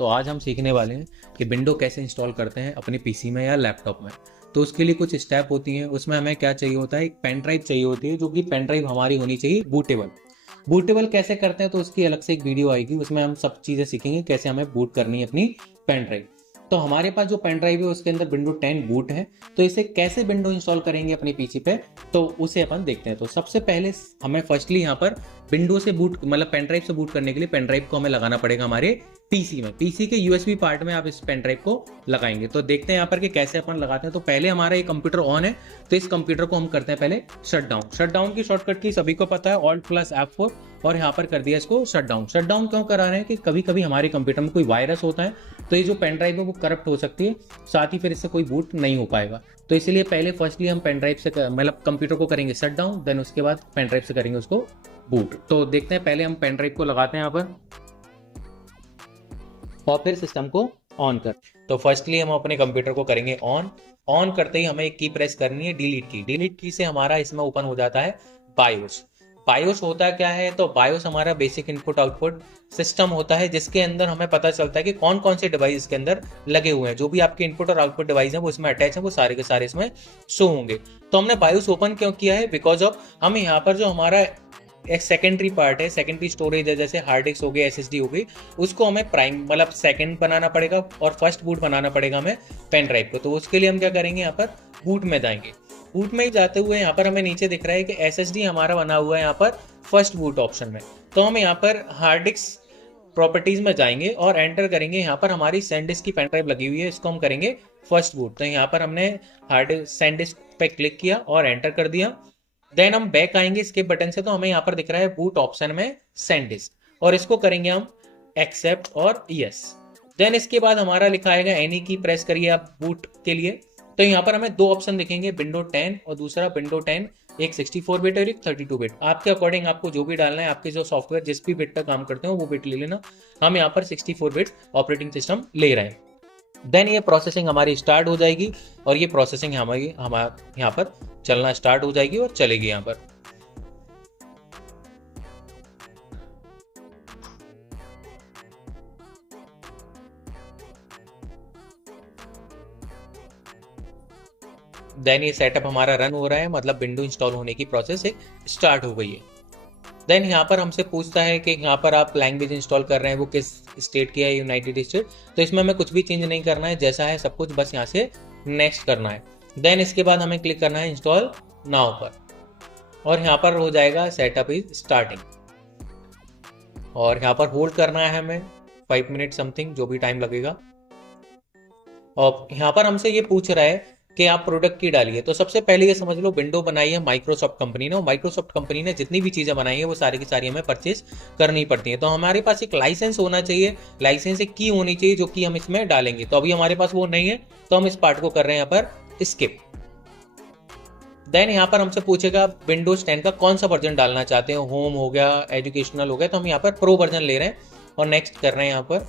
तो आज हम सीखने वाले हैं कि विंडो कैसे इंस्टॉल करते हैं अपने पीसी में या लैपटॉप में। तो उसके लिए कुछ स्टेप होती हैं। उसमें हमें क्या चाहिए होता है, एक पेन ड्राइव चाहिए होती है, जो कि पेन ड्राइव हमारी होनी चाहिए बूटेबल। बूटेबल कैसे करते हैं तो उसकी अलग से एक वीडियो आएगी, उसमें हम सब चीज़ें सीखेंगे कैसे हमें बूट करनी है अपनी पेन ड्राइव। तो हमारे पास जो पेन ड्राइव है उसके अंदर विंडो 10 बूट है। तो इसे कैसे विंडो इंस्टॉल करेंगे अपनी पीसी पे, तो उसे अपन देखते हैं। तो सबसे पहले हमें फर्स्टली यहाँ पर विंडो से बूट मतलब पेन ड्राइव से बूट करने के लिए पेन ड्राइव को हमें लगाना पड़ेगा हमारे पीसी में। पीसी के यूएसबी पार्ट में आप इस पेन ड्राइव को लगाएंगे। तो देखते हैं यहाँ पर कि कैसे अपन लगाते हैं। तो पहले हमारा ये कंप्यूटर ऑन है, तो इस कंप्यूटर को हम करते हैं पहले शट डाउन। शट डाउन की शॉर्टकट की सभी को पता है, Alt+F4, और यहाँ पर कर दिया इसको शट डाउन। शट डाउन क्यों करा रहे हैं कि कभी कभी हमारे कंप्यूटर में कोई वायरस होता है, तो ये जो पेन ड्राइव है वो करप्ट हो सकती है, साथ ही फिर इससे कोई बूट नहीं हो पाएगा। तो इसलिए पहले फर्स्टली हम पेन ड्राइव से मतलब कंप्यूटर को करेंगे शट डाउन, देन उसके बाद पेन ड्राइव से करेंगे उसको बूट। तो देखते हैं, पहले हम पेन ड्राइव को लगाते हैं यहाँ पर और फिर सिस्टम को ऑन कर। तो फर्स्टली हम अपने कंप्यूटर को करेंगे ऑन। ऑन करते ही हमें एक की प्रेस करनी है, डिलीट की। डिलीट की से हमारा इसमें ओपन हो जाता है बायोस। बायोस होता क्या है, तो बायोस हमारा बेसिक इनपुट आउटपुट सिस्टम होता है, जिसके अंदर हमें पता चलता है कि कौन कौन से डिवाइस इसके अंदर लगे हुए हैं। जो भी आपके इनपुट और आउटपुट डिवाइस है वो इसमें अटैच है, वो सारे के सारे इसमें शो होंगे। तो हमने बायोस ओपन क्यों किया है, बिकॉज ऑफ हम यहाँ पर जो हमारा एक सेकेंडरी पार्ट है, सेकेंडरी स्टोरेज है, जैसे हार्ड डिस्क हो गई, एसएसडी हो गई, उसको हमें प्राइम मतलब सेकंड बनाना पड़ेगा और फर्स्ट बूट बनाना पड़ेगा हमें पेन ड्राइव को। तो उसके लिए हम क्या करेंगे, यहाँ पर बूट में जाएंगे। बूट में ही जाते हुए यहाँ पर हमें नीचे दिख रहा है कि एसएसडी हमारा बना हुआ है यहाँ पर फर्स्ट बूट ऑप्शन में। तो हम यहाँ पर हार्ड डिस्क प्रॉपर्टीज में जाएंगे और एंटर करेंगे। यहाँ पर हमारी सैनडिस्क की पेन ड्राइव लगी हुई है, इसको हम करेंगे फर्स्ट बूट। तो यहाँ पर हमने हार्ड सैनडिस्क पे क्लिक किया और एंटर कर दिया। देन हम बैक आएंगे स्किप बटन से, तो हमें यहाँ पर दिख रहा है बूट ऑप्शन में सैनडिस्क, और इसको करेंगे हम एक्सेप्ट और यस। देन इसके बाद हमारा लिखा आएगा एनी की प्रेस करिए आप बूट के लिए। तो यहाँ पर हमें दो ऑप्शन दिखेंगे, विंडो 10 और दूसरा विंडो 10, एक 64 बिट और एक 32 बिट। आपके अकॉर्डिंग आपको जो भी डालना है, आपके जो सॉफ्टवेयर जिस भी बिट पर काम करते हो वो बिट ले लेना। हम यहाँ पर 64 बिट ऑपरेटिंग सिस्टम ले रहे हैं। देन ये प्रोसेसिंग हमारी स्टार्ट हो जाएगी और ये प्रोसेसिंग हमारी यहाँ पर चलना स्टार्ट हो जाएगी और चलेगी यहाँ पर। देन ये सेटअप हमारा रन हो रहा है, मतलब विंडो इंस्टॉल होने की प्रोसेस एक स्टार्ट हो गई है। देन यहाँ पर हमसे पूछता है कि यहाँ पर आप लैंग्वेज इंस्टॉल कर रहे हैं वो किस स्टेट की है, यूनाइटेड स्टेट। तो इसमें हमें कुछ भी चेंज नहीं करना है, जैसा है सब कुछ बस यहाँ से नेक्स्ट करना है। देन इसके बाद हमें क्लिक करना है इंस्टॉल नाउ पर, और यहाँ पर हो जाएगा सेटअप इज स्टार्टिंग, और यहाँ पर होल्ड करना है हमें 5 मिनट समथिंग, जो भी टाइम लगेगा। और यहाँ पर हमसे ये पूछ रहा है कि आप प्रोडक्ट की डालिए। तो सबसे पहले ये समझ लो, विंडो बनाई है माइक्रोसॉफ्ट कंपनी ने, और माइक्रोसॉफ्ट कंपनी ने जितनी भी चीज़ें बनाई है वो सारी की सारी हमें परचेज करनी पड़ती है। तो हमारे पास एक लाइसेंस होना चाहिए, लाइसेंस एक की होनी चाहिए जो कि हम इसमें डालेंगे। तो अभी हमारे पास वो नहीं है, तो हम इस पार्ट को कर रहे हैं यहाँ पर स्किप। देन यहाँ पर हमसे पूछेगा विंडोज 10 का कौन सा वर्जन डालना चाहते हैं, होम हो गया, एजुकेशनल हो गया। तो हम यहाँ पर प्रो वर्जन ले रहे हैं और नेक्स्ट कर रहे हैं यहाँ पर।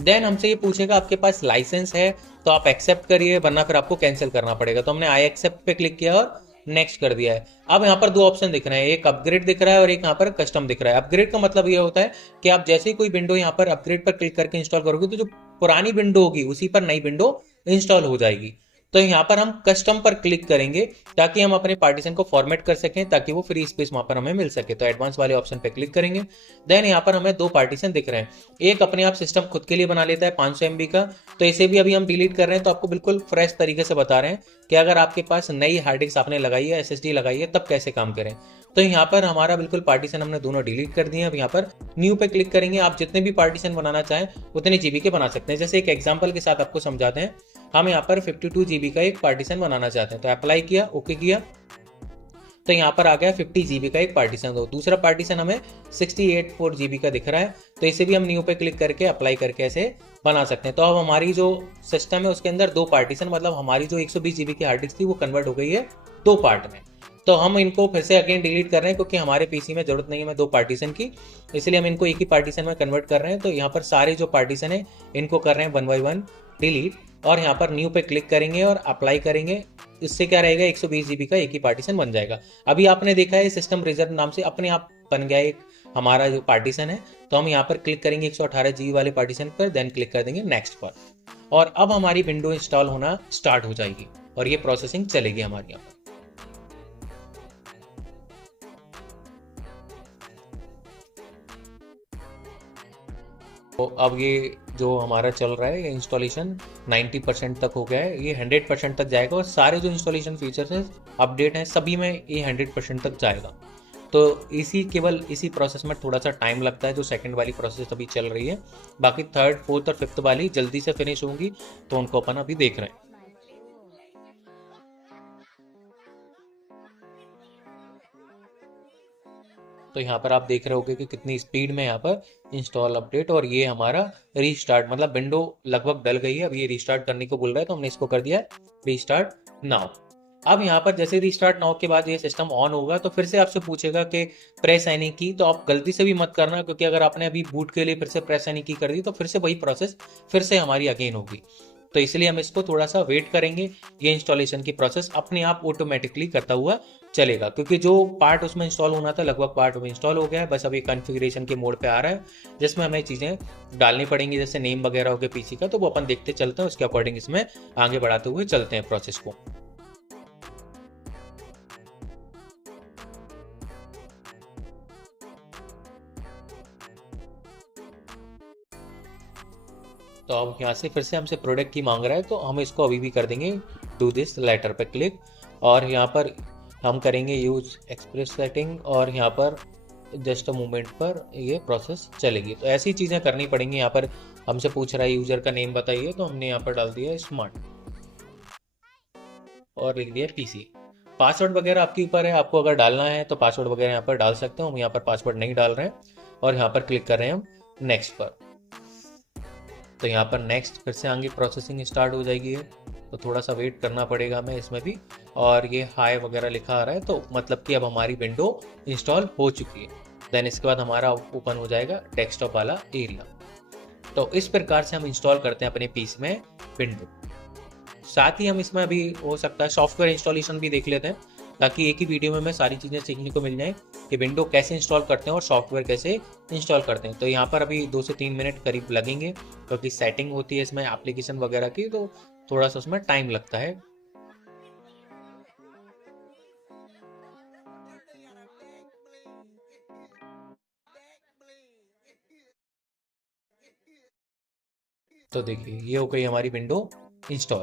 देन हमसे ये पूछेगा आपके पास लाइसेंस है तो आप एक्सेप्ट करिए, वरना फिर आपको कैंसिल करना पड़ेगा। तो हमने आई एक्सेप्ट पे क्लिक किया और नेक्स्ट कर दिया है। अब यहाँ पर दो ऑप्शन दिख रहे हैं, एक अपग्रेड दिख रहा है और एक यहाँ पर कस्टम दिख रहा है। अपग्रेड का मतलब ये होता है कि आप जैसे ही कोई विंडो यहाँ पर अपग्रेड पर क्लिक करके इंस्टॉल करोगे तो जो पुरानी विंडो होगी उसी पर नई विंडो इंस्टॉल हो जाएगी। तो यहाँ पर हम कस्टम पर क्लिक करेंगे ताकि हम अपने पार्टीशन को फॉर्मेट कर सकें, ताकि वो फ्री स्पेस वहां पर हमें मिल सके। तो एडवांस वाले ऑप्शन पे क्लिक करेंगे। देन यहाँ पर हमें दो पार्टीशन दिख रहे हैं, एक अपने आप सिस्टम खुद के लिए बना लेता है 500 MB का, तो इसे भी अभी हम डिलीट कर रहे हैं। तो आपको बिल्कुल फ्रेश तरीके से बता रहे हैं कि अगर आपके पास नई हार्ड डिस्क आपने लगाई है, SSD लगाई है, तब कैसे काम करें। तो यहाँ पर हमारा बिल्कुल पार्टीशन हमने दोनों डिलीट कर दिए। अब यहाँ पर न्यू पे क्लिक करेंगे। आप जितने भी पार्टीशन बनाना चाहें उतने GB के बना सकते हैं। जैसे एक एग्जांपल के साथ आपको समझाते हैं, हम यहाँ पर 52 GB का एक पार्टीशन बनाना चाहते हैं। तो अप्लाई किया, ओके किया, तो यहाँ पर आ गया 50 GB का एक पार्टीशन। तो दूसरा पार्टीशन हमें 68 GB का दिख रहा है, तो इसे भी हम न्यू पे क्लिक करके अप्लाई करके ऐसे बना सकते हैं। तो अब हमारी जो सिस्टम है उसके अंदर दो पार्टीशन, मतलब हमारी जो 120 GB की हार्ड डिस्क थी वो कन्वर्ट हो गई है दो पार्ट में। तो हम इनको फिर से अगेन डिलीट कर रहे हैं क्योंकि हमारे पीसी में जरूरत नहीं है दो पार्टीशन की, इसलिए हम इनको एक ही पार्टीशन में कन्वर्ट कर रहे हैं। तो यहाँ पर सारे जो पार्टीशन है इनको कर रहे हैं 1 by 1 डिलीट, और यहाँ पर न्यू पे क्लिक करेंगे और अप्लाई करेंगे। इससे क्या रहेगा, 120 GB का एक ही पार्टीशन बन जाएगा। अभी आपने देखा है सिस्टम रिजर्व नाम से अपने आप बन गया एक हमारा जो पार्टीशन है। तो हम यहाँ पर क्लिक करेंगे 118 GB वाले पार्टीशन पर, देन क्लिक कर देंगे नेक्स्ट पर, और अब हमारी विंडो इंस्टॉल होना स्टार्ट हो जाएगी और ये प्रोसेसिंग चलेगी हमारे यहाँ पर। तो अब ये जो हमारा चल रहा है ये इंस्टॉलेशन 90% तक हो गया है, ये 100% तक जाएगा और सारे जो इंस्टॉलेशन फीचर्स हैं अपडेट हैं सभी में ये 100% तक जाएगा। तो केवल इसी प्रोसेस में थोड़ा सा टाइम लगता है, जो सेकंड वाली प्रोसेस अभी चल रही है। बाकी थर्ड, फोर्थ और फिफ्थ वाली जल्दी से फिनिश होंगी, तो उनको अपन अभी देख रहे हैं। तो यहाँ पर आप देख रहे होगे कि कितनी स्पीड में यहाँ पर इंस्टॉल अपडेट, और ये हमारा रीस्टार्ट, मतलब विंडो लगभग डल गई है, अब ये रीस्टार्ट करने को बोल रहा है, तो हमने इसको कर दिया रीस्टार्ट नाउ। अब यहाँ पर जैसे रीस्टार्ट नाउ के बाद ये सिस्टम ऑन होगा तो फिर से आपसे पूछेगा कि प्रेस एनी की, तो आप गलती से भी मत करना, क्योंकि अगर आपने अभी बूट के लिए फिर से प्रेस एनी की कर दी तो फिर से वही प्रोसेस फिर से हमारी अगेन होगी। तो इसलिए हम इसको थोड़ा सा वेट करेंगे, ये इंस्टॉलेशन की प्रोसेस अपने आप ऑटोमेटिकली करता हुआ चलेगा, क्योंकि जो पार्ट उसमें इंस्टॉल होना था लगभग पार्ट में इंस्टॉल हो गया है। बस अभी कॉन्फ़िगरेशन के मोड पे आ रहा है, जिसमें हमें चीज़ें डालनी पड़ेंगी, जैसे नेम वगैरह हो गया पीसी का, तो वो अपन देखते चलते हैं, उसके अकॉर्डिंग इसमें आगे बढ़ाते हुए चलते हैं प्रोसेस को। तो अब यहाँ से फिर से हमसे प्रोडक्ट की मांग रहा है, तो हम इसको अभी भी कर देंगे डू दिस लेटर पे क्लिक, और यहाँ पर हम करेंगे यूज एक्सप्रेस सेटिंग, और यहाँ पर जस्ट अ मोमेंट पर ये प्रोसेस चलेगी। तो ऐसी चीज़ें करनी पड़ेंगी। यहाँ पर हमसे पूछ रहा है यूज़र का नेम बताइए, तो हमने यहाँ पर डाल दिया स्मार्ट और लिख दिया पीसी। पासवर्ड वगैरह आपके ऊपर है, आपको अगर डालना है तो पासवर्ड वगैरह यहाँ पर डाल सकते हो, हम यहाँ पर पासवर्ड नहीं डाल रहे हैं, और यहाँ पर क्लिक कर रहे हैं हम नेक्स्ट पर। तो यहाँ पर नेक्स्ट फिर से आगे प्रोसेसिंग स्टार्ट हो जाएगी है, तो थोड़ा सा वेट करना पड़ेगा हमें इसमें भी। और ये हाई वगैरह लिखा आ रहा है, तो मतलब कि अब हमारी विंडो इंस्टॉल हो चुकी है। देन इसके बाद हमारा ओपन हो जाएगा डेस्कटॉप वाला एरिया। तो इस प्रकार से हम इंस्टॉल करते हैं अपने पीसी में विंडो। साथ ही हम इसमें अभी हो सकता है सॉफ्टवेयर इंस्टॉलेशन भी देख लेते हैं, ताकि एक ही वीडियो में हमें सारी चीज़ें सीखने को मिल जाएं कि विंडो कैसे इंस्टॉल करते हैं और सॉफ्टवेयर कैसे इंस्टॉल करते हैं। तो यहाँ पर अभी 2 से 3 मिनट करीब लगेंगे, क्योंकि सेटिंग होती है इसमें एप्लीकेशन वगैरह की, तो थोड़ा सा उसमें टाइम लगता है। तो देखिए ये हो गई हमारी विंडो इंस्टॉल।